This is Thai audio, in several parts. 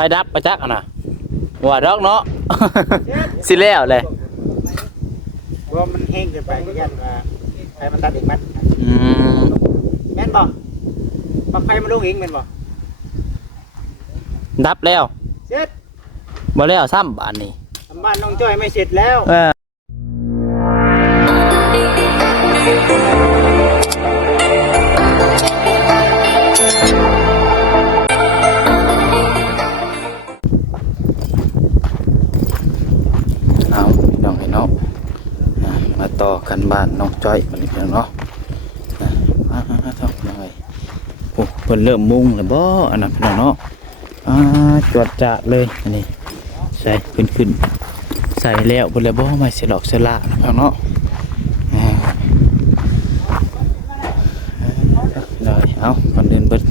ไผดับประจักอะน่ะว่าดอกเนาะ สิแล้วเลยเพราะว่ามันแห้งเกินไปก็ยันว่าไฟมันตัดเองมันอืมแม่นบ่ปักไฟมันลงเองแม่นบ่ดับแล้วเสร็จบ่แล้วซ้ำบานนี้ ทำบ้านน้องจ้อยไม่เสร็จแล้ว เออ จ้อยมันนี่เพียงเนาะอะมามามาเท่าหน่อยโอ้เพิ่นเริ่มมุงแล้วบ่อันนั้นพี่น้องเนาะอ่าจวดจะเลยอันนี้ใส่ขึ้นขึ้นใส่แล้วบนแล้วบ่ไม่เสียหลอกเสียละนะครับเนาะเลยเอาก่อนเดินเบิด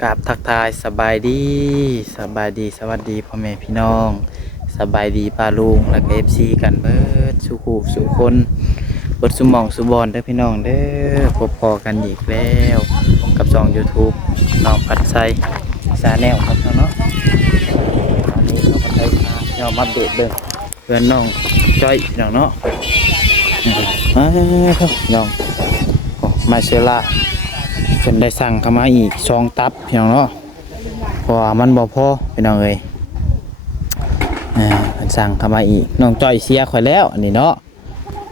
กราบทักทายสบายดีสบายดีสวัสดีพ่อแม่พี่น้อง สบายดีป้าลุงและก็เอฟซีกันเบิดสุขูสุคนเบิดสุหมองสุบอลเด้อพี่น้องเด้อพบพอกันอีกแล้ว กับช่อง YouTube น้องผัดไซซาแนลครับเนาะอันนี้น้องผัดไซมาเรามาเดตเบิ่งเพื่อนน้องจ้อยน้องเนาะมาครับน้องโอ้มาเชล่าเพิ่นได้สั่งเข้ามาอีกสองตับพี่น้องเนาะเพราะว่ามันบ่พอพี่น้องเอ้ยอ่าเพิ่น สั่งเข้ามาอีกน้องจ้อยเสียข่อยแล้วอันนี้เนาะ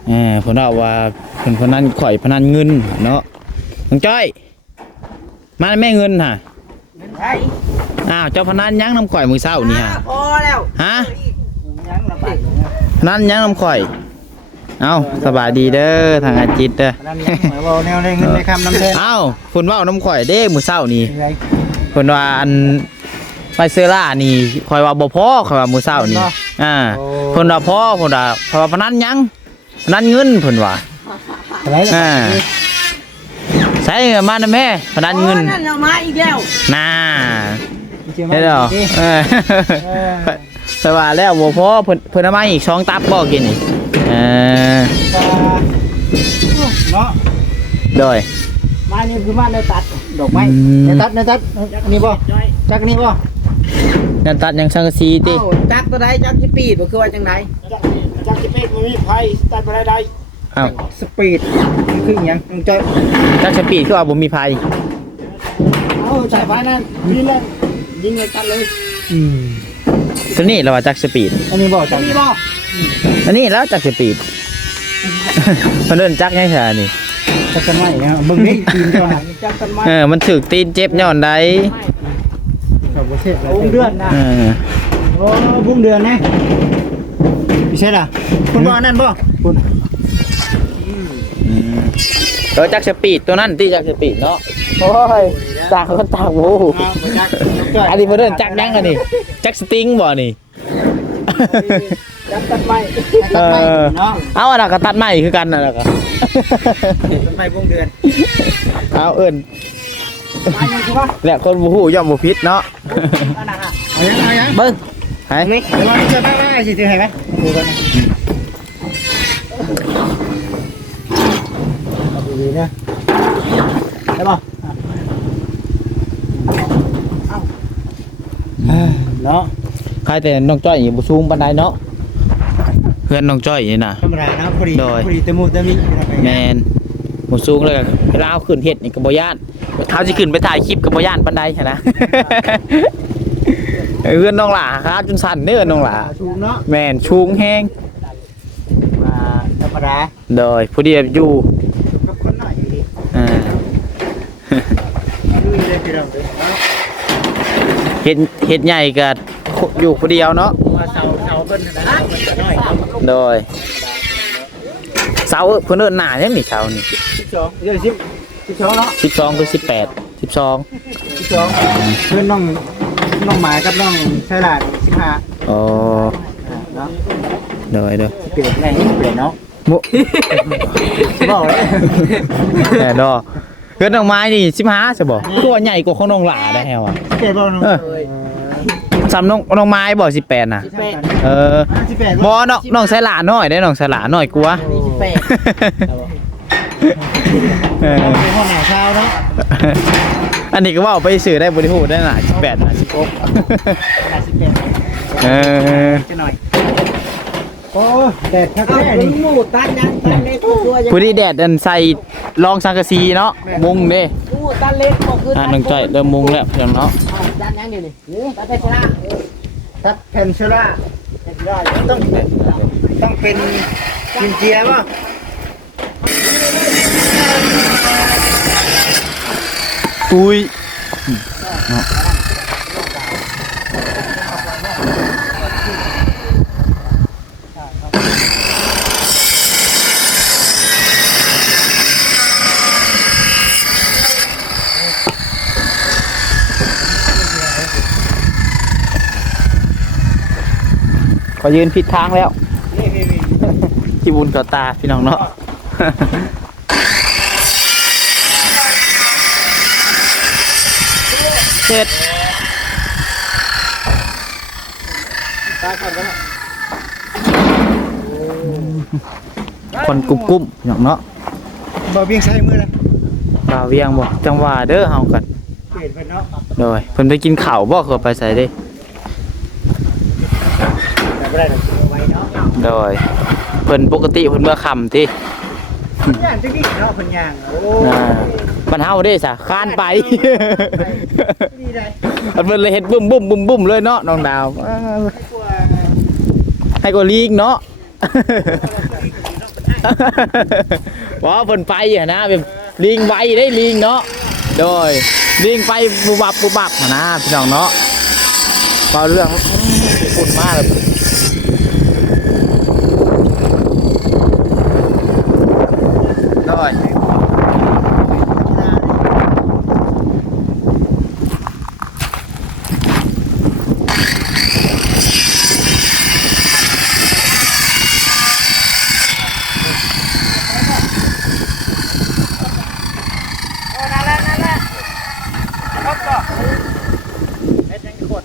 เออเพิ่นว่าว่าเพิ่นพนันข่อยพนันเงินเนาะน้องจ้อย มาแม่เงินค่ะใช่อ้าวเจ้าพนันยังน้ำข่อยมือเศร้านี่ฮะพอแล้วฮะยังลำบากพนันยังน้ำข่อยเอาสบายดีเด้อทางอาจิตเด้อนั่นยังหมายว่าแนวได้เงินได้คำน้ำแทนเอ้าคุณว่าน้ำข่อยเด้มือเศร้านี่ยังไงคุณว่าอันไปเซอร่านี่ข่อยว่าบ่พอข่อยว่ามือเศร้านี่ อ่าเพิ่นว่าพอเพิ่นว่าข่อยว่าพนันยังพนันเงินเพิ่นว่าอะไรอ่าใส่มานะแม่พนันเงินนั่นเอามาอีกแล้วน่าได้ได้หรดออกเออสว่าแล้วบ่พอเพิ่นเพิ่นเอามาอีกสองตับบ่กินนี่เออเนาะโดยมานี่คือมาในตัดดอกไม้อืมในตัดในตัดอันนี้บ่จักอันนี้บ่ นั่นตัดยังสังกะสีติเอ้าจักตัวใดจักสิปีดบ่คือว่าจังไดจักจะเป็นมันมีไฟตัดไปได้ได้อ้าวสปีดมันคือหยังน้องจ้อยจักสปีดคือว่าบ่มีไฟเอาใส่ไฟนั่นยิงเลยยิงเลยตัดเลยอืมตัวนี้เราว่าจักสปีด อันนี้บ่จักนี่บ่อันนี้แล้วจักสปีดเพิ่นเดินจักยังไงนี่จักกันไม้นะเบิ่งนี่ทีมเจ้าหันจักกันไม้เออมันถึกตีนเจ็บย้อนใด กับบ่เสร็จแล้วบุ้งเดือนนะเออโอ้บุ้งเดือนนะพี่เสร็จอะคุณบ่นั่นบ่คุณอืมตัวจักสปีดตัวนั้นที่จักสปีดเนาะโอ้ยต่างคนต่างโอ้โหจักจ้อยอันนี้เพิ่นเดินจักยังกันนี่จักสติงบ่นี่จักกันไม้เอจักไม้อเนาะเอาอันนั้นก็ตัดไม้คือกันนั่นแหละก็ต้นไม้บุ้งเดือนเอาเอิ้นมายังคือว่า แหละคนบ่ฮู้ย่อมบ่ผิดเนาะอันนั้นอะเอายังเอายังเบิ่งให้นี่เดี๋ยวเราจะได้ได้สิถือให้ไหมดูกันนะเอาดีๆนะได้ป่ะเนาะใครแต่น้องจ้อยนี่บ่สูงปานใดเนาะเพื่อนน้องจ้อยนี่น่ะธรรมดานะพอดีโดยพอดีตะมูตะมิแม่น บ่สูงเลยก็เวลาเอาขึ้นเฮ็ดนี่ก็บ่ย่านเขาสิขึ้นไปถ่ายคลิปก็บ่ย่านปานใดหันนะเออเพื่อนน้องหล่าครับจนสั่นเด้อน้องหล่าชูเนาะแม่นชูงแฮงมาธรรมดาโดยผู้เดียวอยู่กับคนหน่อยอยู่ดีอ่าดูเลยพี่น้องเด้อเนาะเฮ็ดเฮ็ดใหญ่ก็อยู่ผู้เดียวเนาะว่าเสาเสาเพิ่นนะมันจะน้อยครับโดยเสาเพิ่นเอิ้นหน้ายังนี่เสานี่ สิบสองเดี๋ยวสิบสิบสองเนาะ12หรือ18 12สิบสองเพื่อนน้องน้องหมายกับน้องชายหลานสิบห้าอ๋อเนาะโดยโดยเปลี่ยนไงเปลี่ยนเนาะมุบอกเลยแน่ดอเกิดน้องไม้นี่15ใช่บ่ตัวใหญ่กว่าของน้องหลาได้แฮวอะเปลี่ยนบอกน้องเออซ้ำน้องน้องไม้บ่18น่ะเออสิบแปดบ่น้องน้องใส่หลาน้อยได้น้องใส่หลาน้อยกว่านี่สิแปด เออเป็นห้องหนาเช้าเนาะอันนี้ก็ว่าเอาไปสื่อได้บริหูได้น่ะ18น่ะ16หนาสิบแปดเออจะหน่อยโอ้แดดคักเอ้าแน่คุนี่ณหมูตันยังตันเล็กตัวยังผู้ที่แดดอันใส่รองสังกะสีเนาะมุงเด้หมูตันเล็กก็คืออ่าน้องจ้อยเริ่มมุงแล้วเพียงเนาะตันยังเดี๋ยวนี้นี่ตันไปชนะทัดแคนเชล่าต้องต้องเป็นกินเจียป่ะ อุ้ยขอยืนผิดทางแล้วนี่นี่นี่ที่บุญกับตาพี่น้องเนาะ เจ็ดตาก่อนก็ได้คนกุ้มกุ้มๆอย่างเนาะบ่เบียงใส่มือเลยบ่าวเวียงบ่จังหวะเด้อเฮากันเปลี่ยนเพิ่นเนาะโดยเพิ่นไปกินข้าวบ่เขาไปใส่เด้แต่บ่ได้ดอกเอาไว้เนาะโดยเพิ่นปกติเพิ่นเมื่อค่ำติย่างจังนี้เนาะเพิ่นย่างโอ้อ่าปัญหาเด้ซะคานไป ดีได้อันเพิ่นเลยเฮ็ดบุ้มบุ้มบุ้มบุ้มเลยเนาะน้องดาวอ้าให้กลัวให้ก็ลีกเนาะว่าเพิ่นไปอะนะแบบลิงไวได้ลิงเนาะโดยลิงไปบุบับบุบับนะพี่น้องเนาะเอาเรื่องฝุ่นมากเลยโดย哦เฮ็ดจังสิกด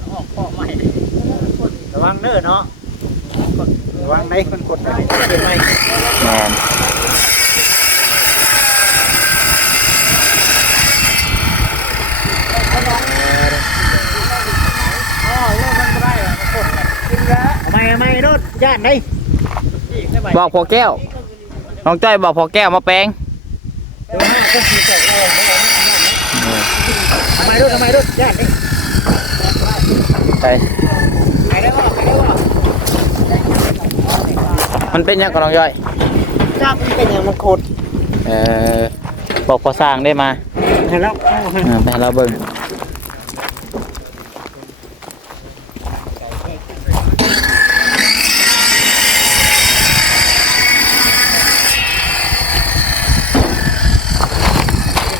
ออกปอกใหม่ระวังเด้อเนาะกดระวังได้คนกดได้เป็นไหมแมนอ๋อเริ่มมันบ่ได้อะกดกินแล้วเอาใหม่เอาใหม่โดดย่านได้อีกได้ไหมบอกพอแก้วน้องจ้อยบอกพอแก้วมาแปลงเดี๋ยวห้าก็สิแตกแล้วบ่เอาทำไมโดดทำไมโดดย่านได้ ไปไปได้บ่ไปได้บ่มันเป็นยังกับน้องย่อยจ้ามันเป็นหยังมันโคตรเออบอกพอสร้างได้มาเห็นแล้วเอาให้เออไปให้เราเบิ่ง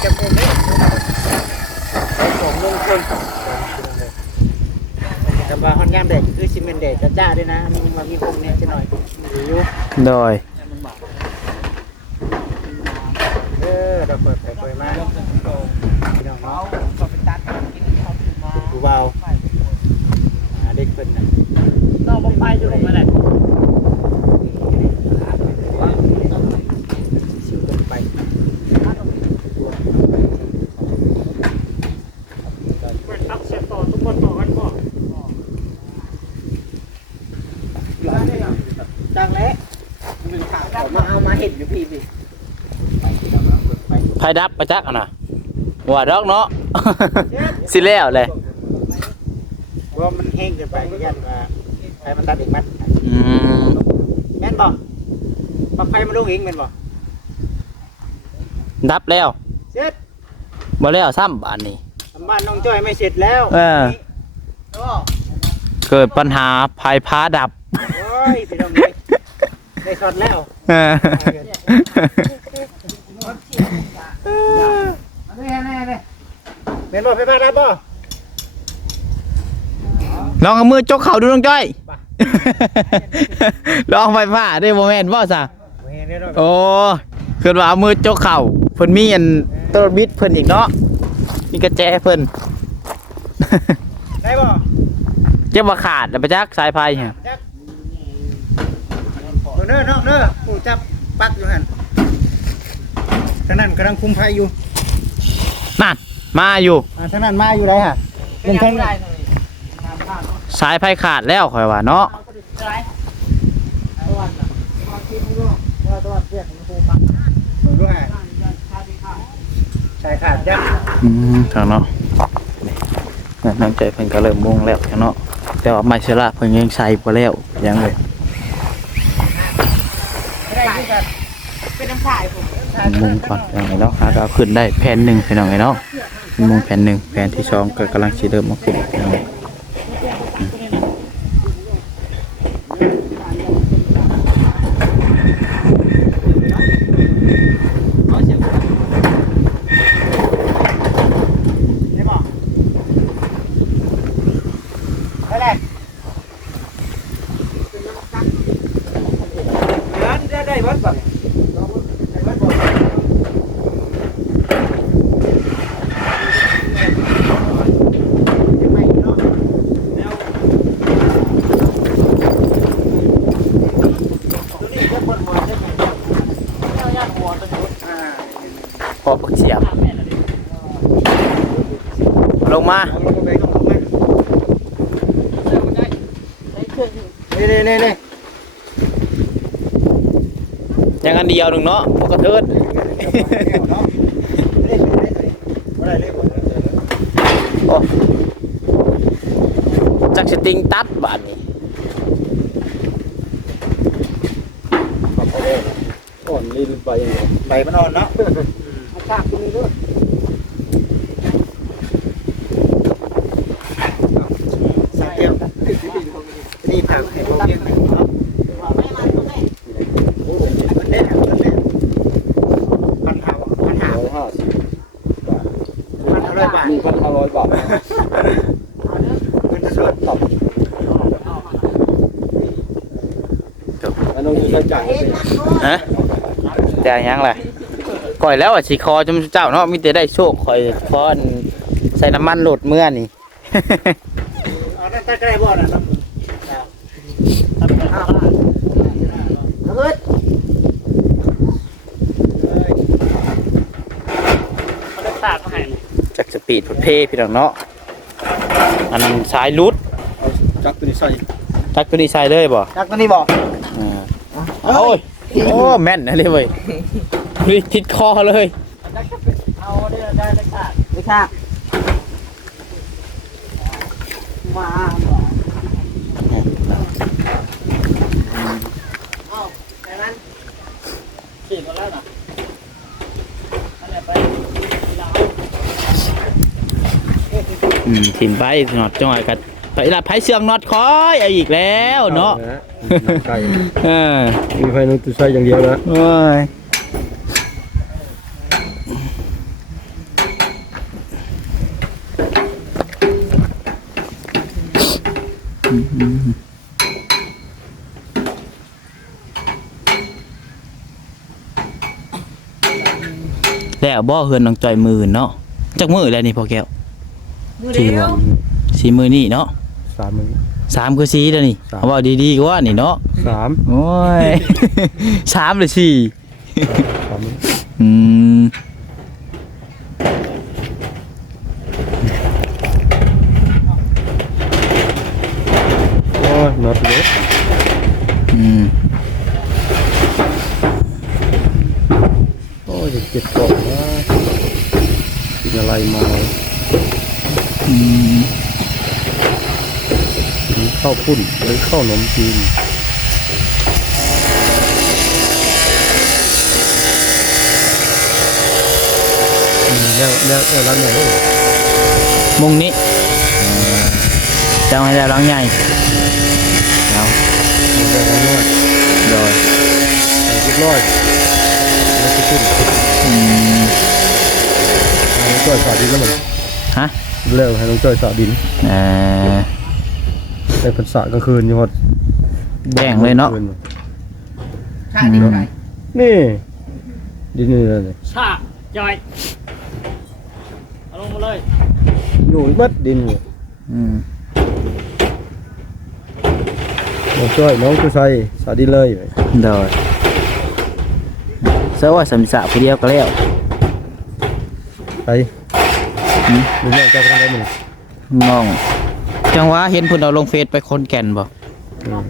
จะเป็นเด้ผมลงคนแต่ว่าฮอนยาม เด็นต์เด็กจ้าๆด้วยนะ มีมามีผมเนี่ยจะหน่อยอยู่โดย เออเราเปิดไปเปิดมาพี่น้องเนาะดูเบาหาเด็กเป็นน่ะ ต้องบ่ไปอยู่ลงมาแหละ ชิวลงไปดังแล้วมาเอามาเห็นอยู่พี่พี่ ไพ่ดับประจักษ์อะนะว่าดอกเนาะ สิแล้วเลยว่ามันแห้งเกินไปยันว่าใครมันตัดอีกมัดอืมแม่นบ่ปักไฟมันลงเองแม่นบ่ดับแล้วเสร็จบ่แล้วซ้ำบานนี้ทำบ้านน้องจ้อยไม่เสร็จแล้วเออโอ้เกิดปัญหาภายพ้าดับโอ้ยพี่น้องเลยได้ช็อตแล้วเออ แม่นบ่ไฟฟ้าดับบ่ลองเอามือจกเข่าดูน้องจ้อย ลองไฟฟ้าได้โมเมนต์บ่ซะบ่เห็นได้ดอกโอ้คือว่าเอามือจกเข่าเพิ่นมีอันตรบิดเพิ่นอีกเนาะมีกระแจเพิ่น ได้บ่เจ็บว่าขาดแล้วไปจักสายไฟฮะจักเบิ่งเด้อน้องเด้อผู้จับปลักอยู่หั่นทางนั้นกำลังคุมไฟอยู่นั่น มาอยู่อ่าทางนั้นมาอยู่ได้ฮะเรื่องทางได้สายไฟขาดแล้วข่อยว่าเนาะดูด้วยฮะชายขาดยักษ์อืมทางเนาะนี่น้ำใจเพิ่นก็เริ่มมุ่งแล้วเนาะแต่ว่าไม่เชล่าเพิ่นยังใส่บ่แล้วยังเลยเป็นน้ำถ่ายผม มุ่งก่อนยังไงเนาะหาก็เอาขึ้นได้แผ่นหนึ่งพี่น้องไงเนาะ มุ่งแผ่นหนึ่งแผ่นที่สองก็กำลังสีเริ่มมาขึ้นพี่น้องอืม ได้บอกไปเลยได้ได้วัดก่อนได้วัดก่อน พอปักเสียบลงมา เอาลงไปก็ลงมา นี่นี่นี่นี่ยังอันเดียวหนึ่งเนาะพวกกระเทิดโอ้จักสติงตัดบาดนี้อ่อนลิ้นไปยังไงใบมันอ่อนเนาะมาจับตรงนี้ด้วย สักเดียวนี่ผักให้พวกเลี้ยงหนึ่งเนาะ ไม่มาตรงนี้ มันเล่นมันเล่นพันหาพันหา ร้อยห้าสิบ พันห้า ร้อยบาทหนึ่งพันห้าร้อยบาทเงินจะสดตับอันนั้นคือใช้จ่ายให้เป็นฮะแต่ยังไรก่อยแล้วอะสีคอจมเจ้าเนาะมีแต่ได้โชคคอยคอนใส่น้ำมันโหลดเมื่อนี่เอาได้ใกล้บ่อนะน้ำ เฮ้ย จัก สปีดพุดเพพี่น้องเนาะอันนั้นสายลุดเอาจักรตัวนี้ใส่จักตัวนี้ใส่เลยบ่จักตัวนี้บอกอ่าโอ้ยโอ้แม่นนะเลยเว้ยนี่ทิดคอเลยเอาได้ได้ได้ค่ะได้ค่ะมาเอาแต่นั้นขี่มาแล้วนะอะไรไป อืมถิ่มไปหนอดจังหวะกันไปละไผเสืองน็อตคอยเอาอีกแล้วเนาะไก่เออมีไฟนึงตัวใส่อย่างเดียวนะโอ้ยแล้วบ่เฮือนน้องจอยมือเนาะจักมือแล้วนี่พ่อแก้ว มือเดียวสีมือนี่เนาะสามมือสามคือสีแล้วนี่สามเอาว่าดีๆก็ว่านี่เนาะสามโอ้ยสามหรือสี่สามมืออืมโอ้ยน็อตเล็กอืมโอ้ยเจ็บกรอบนะกินอะไรมา อืมกินข้าวปุ้นหรือข้าวหนมจีนอืมแล้วแล้วแล้วร้านไหนมุงนี้จะเอาให้ได้รังใหญ่เอาแล้วร้านนวดโดยเรียบร้อยแล้วก็ขึ้นอืมให้น้องจ้อยสาดินแล้วมันฮะ เร็วให้น้องจ้อยสาดินเอ่อในพรรษากลางคืนอยู่หมดแบ่งเลยเนาะชาติไหนนี่ดินนี่เลยชาจอยเอาลงมาเลยอยู่อีกบัดดินนี่อืมน้องจ้อยน้องกุไซสาดินเลยโดยเสื้อว่าสำสะผู้เดียวก็แล้วอไป ดูเรื่องเจ้าเป็นไงมึงน้อง จังหวะเห็นเพิ่นเอาลงเฟซไปคนแก่นบ่อืม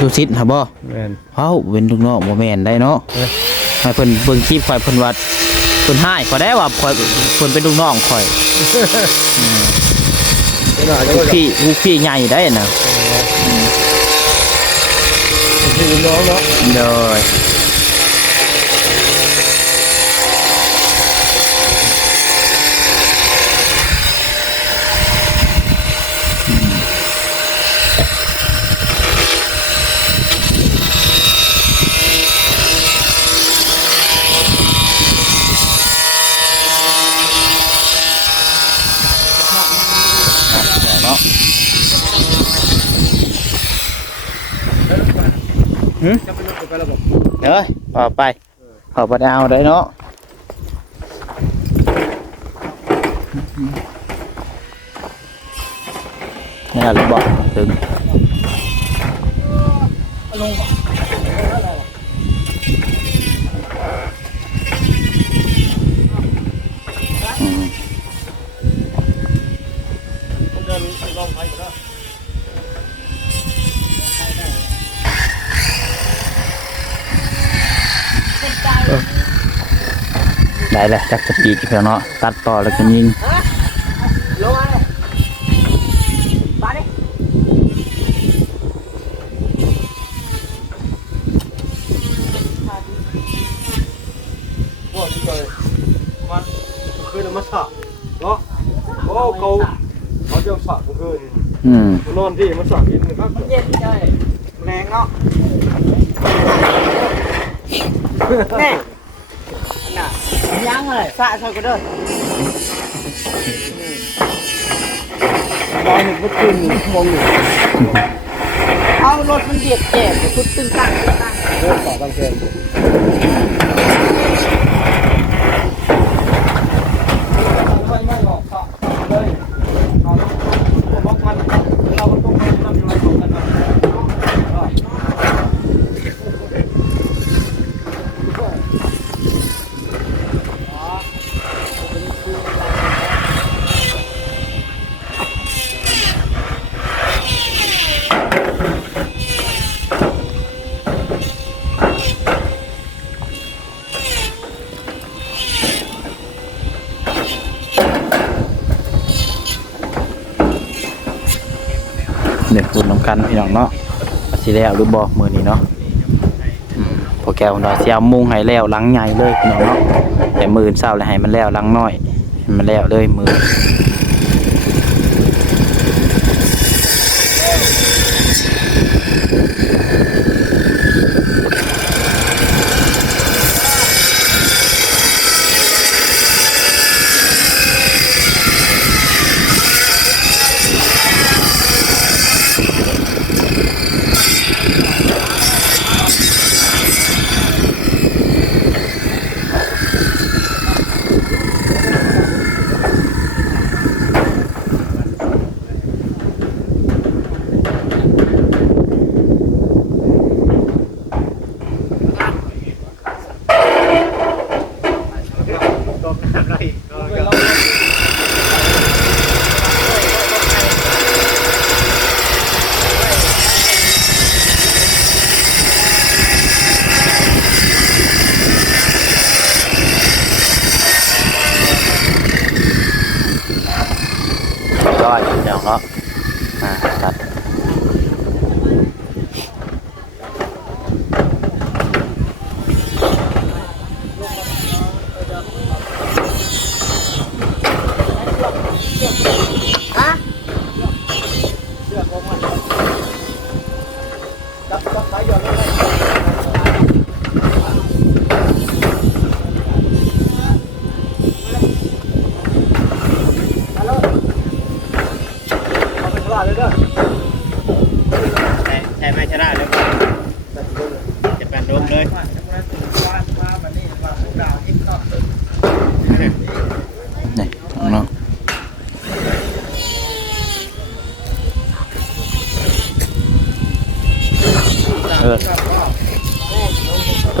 ดูซิดหาบ่แม่นเอ้าเป็นลูกน้องบ่แม่นได้เนาะเอ้ยให้เพิ่นเบิ่งคลิปข่อยเพิ่นว่าเพิ่นให้ขอยได้ว่าข่อยเพิ่นเป็นลูกน้องข่อยไม่น่าจะลูกว่าพี่ลูกพี่ใหญ่ได้น่ะเป็นพี่น้องเนาะโดยเนาะ จะไปรถไปแล้วบอก เด้ อต่อไปขอบ่ได้เอาได้เนาะนี่ล่ะลยบอกถึงเดินลองไปก็ได้ ได้เลยจักสปีดเพื่อนเนาะตัดต่อแล้วก็ยิงลงมาเลยมาดิพวกที่เคยมันเคยมาสระเนาะโอ้เขาเขาจะสระเมื่อคืนอืมนอนที่มาสระกินนะครับเย็นเลยแรงเนาะแน่ น่ะยังเลยสะใส่ก็เด้อนอนเมื่อคืนมองอยู่ เอารถมันเบียดแก่คุณตึงตั้งตึงตั้ง เริ่มสระบางแคม ไม่ไม่ออกสอบเลยเอาผมบอกมันเราต้องเป็นเราอยู่ในของกันนะ เด็กันพี่น้องเนาะสิแล้วหรือบอกมือนี้เนาะพอแก้วเราเสียมุงให้แล้วลังใหญ่เลยพี่น้องเนาะแต่มือเศร้าเลยให้มันแล้วลังน้อย มันแล้วเลยมือ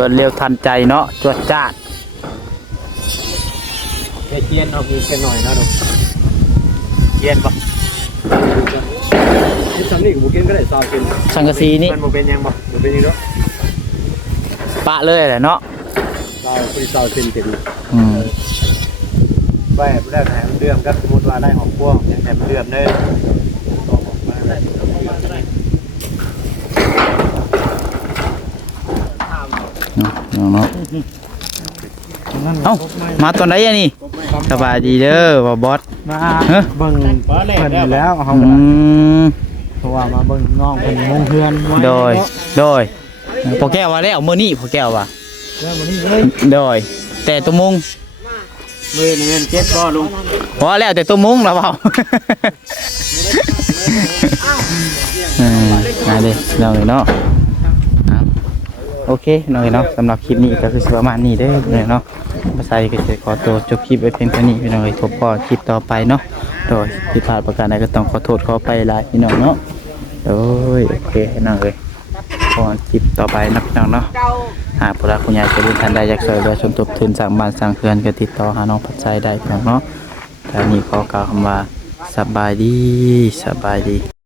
วดเร็วทันใจเนาะจวดจ้าดแค่เทียนเอาอีกแค่หน่อยนะดูเทียนปะที่ทำนี่กับบุกินก็ได้สาวเป็นสังกะสีนี่มันบ่เป็นยังบ่มันเป็นยังไงปะเลยแหละเนาะสาวเป็นสาวเป็นเต็มอืมไปเรื่องแถมเดือมก็สมมติว่าได้หอมพวงยังแถมเดือมเลย เนาะเนาะเอ้ามาตอนไหนอะนี่สบายดีเด้อบ่บอสมาเฮ้ยเบิ่งเพิ่นแล้วเขาอืมเพราะว่ามาเบิ่งน้องเพิ่นมุงเฮือนโดยโดยพอแก้วว่าแล้วมื้อนี้พอแก้วว่าแล้ววันนี้เลยโดยแต่ตัวมุงมือนี่เงินเจ็ดบ่ลุงพอแล้วแต่ตัวมุงแล้วเปล่าเออมาดิน้องเอ้ยเนาะเอา โอเคน้อยเนาะสำหรับคลิปนี้ก็คือประมาณนี้เด้อพี่น้องเนาะภาษาก็จะขอตัวจบคลิปไว้เพียงเท่านี้พี่น้องเอ้ยพบกันคลิปต่อไปเนาะโดยผิดพลาดประการใดก็ต้องขอโทษขอไปลายพี่น้องเนาะโดยโอเคน้องเอ้ยพอคลิปต่อไปนะพี่น้องเนาะหากพระคุณยายจะบุญทันใดอยากช่วยเหลือชมทบทุนสร้างบ้านสร้างเรือนก็ติดต่อหาน้องพัดใจได้พี่น้องเนาะแต่นี้ขอกล่าวคำว่าสบายดีสบายดี